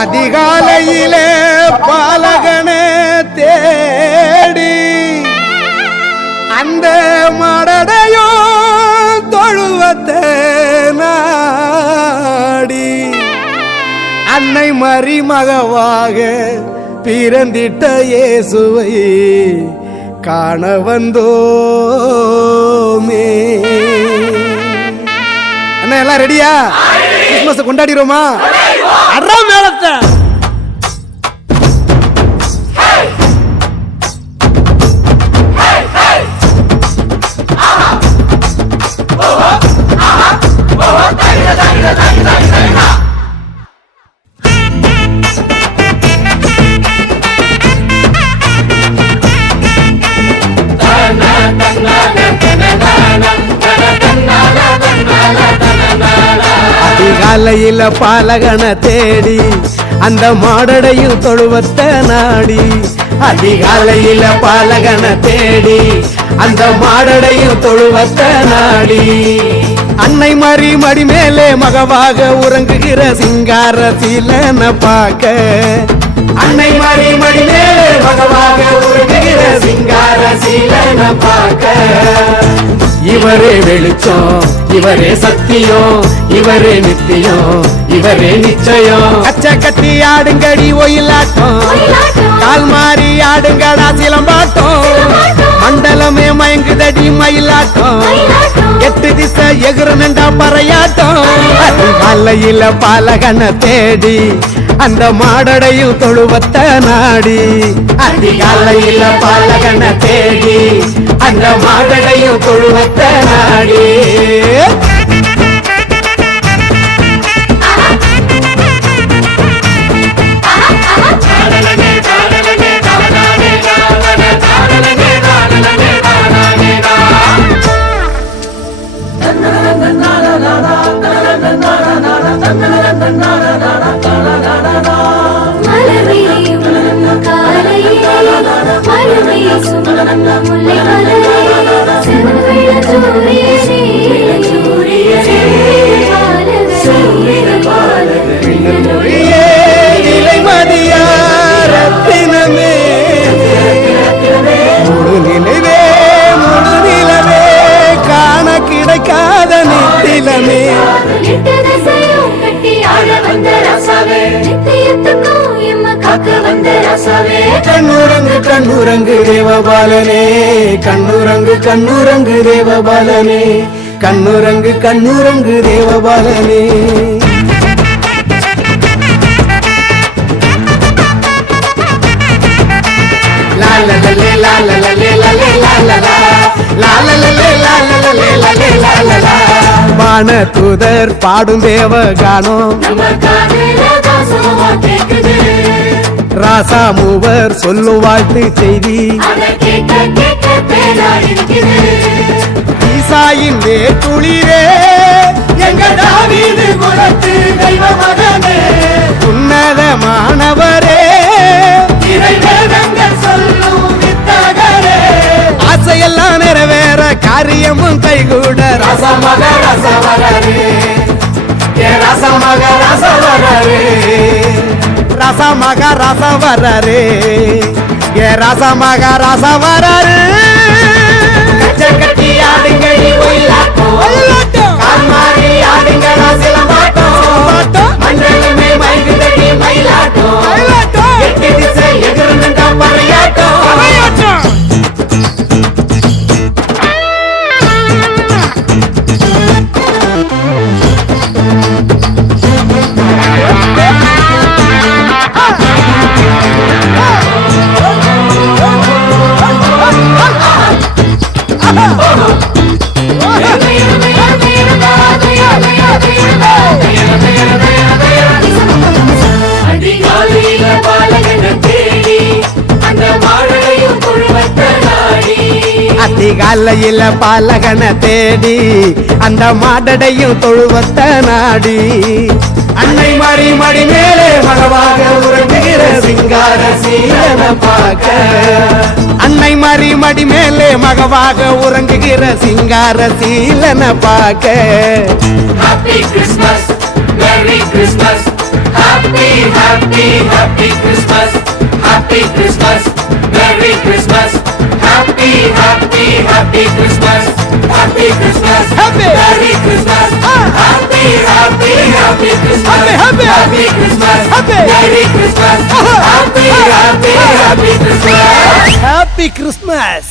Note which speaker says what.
Speaker 1: அதிகாலையிலே பாலகனே தேடி அந்த மடடையோ தொழுவத்தை நாடி அன்னை மறிமகவாக பிறந்திட்ட இயேசுவை காண வந்தோமே. அண்ணா எல்லாம் ரெடியா கிறிஸ்மஸ் கொண்டாடிடுவோமா? அட்ரா மேளத்தை. அதிகாலையில பாலகனை தேடி அந்த மாடடையும் தொழுவத்த நாடி. அதிகாலையில பாலகனை தேடி அந்த மாடடையும் தொழுவத்த நாடி. அன்னை மாறி மடி மேலே மகவாக உறங்குகிற சிங்கார சீலன பார்க்க. அன்னை மாறி மடி மேலே மகவாக இவரே வெளிச்சம் இவரே சத்தியம் இவரே நித்தியம் இவரே நிச்சயம் அச்ச கட்டி ஆடுங்கடி ஒயிலாட்டம். கால் மாறி ஆடுங்கடா சிலம்பாட்டம். மண்டலமே மயங்குதடி மயிலாட்டம். எட்டு திசை எகுறனண்டா பறையாட்டம். காலையில பாலகனை தேடி அந்த மாடடையும் தொழுவத்த நாடி. அதிகாலையில பாலகனை தேடி அந்த மாதடையும் தொழுவத்த நாடி
Speaker 2: மலர்விரியும் மழை
Speaker 1: நிலைமதியா ரத்தினமே முழு நிலைவே முழு நிலவே காண கிடைக்காத நித்திலமே. கண்ணுரங்கு கண்ணுரங்கு தேவபாலனே கண்ணுரங்கு கண்ணுரங்கு தேவபாலனே கண்ணுரங்கு கண்ணுரங்கு தேவபாலனே. வான தூதர் பாடும் தேவ கானம் ராசா மூவர் சொல்லும் வாழ்த்து செய்தி.
Speaker 2: ஈசாயின் கேட்க குளிரே பேரா
Speaker 1: எங்க தாவீது குலத்து தெய்வமா ரசமக ரசவரரே. ஏ ரசமக ரசவரரே. ரசமக ரசவரரே. ஏ ரசமக ரசவரரே
Speaker 2: அதிகாலையில பாலகனை தேடி அந்த
Speaker 1: மாடடையும் தொழுவத்த நாடி அன்னை மறி மடி மேலே மகவாக உறங்குகிற சிங்கார சீலன பார்க்க அன்னை மறி மடி மேலே மகவாக உறங்குகிற சிங்கார சீலன பார்க்க
Speaker 2: happy Christmas Merry Christmas. Happy, happy, happy Christmas. Happy Christmas. Merry Christmas. Happy, happy, happy Christmas. Happy Christmas.
Speaker 1: Happy.
Speaker 2: Merry Christmas. Ah. Happy, happy, happy Christmas.
Speaker 1: Happy, happy.
Speaker 2: Happy Christmas.
Speaker 1: Happy.
Speaker 2: Merry Christmas. Ah. Happy, happy, happy Christmas.
Speaker 1: Happy Christmas.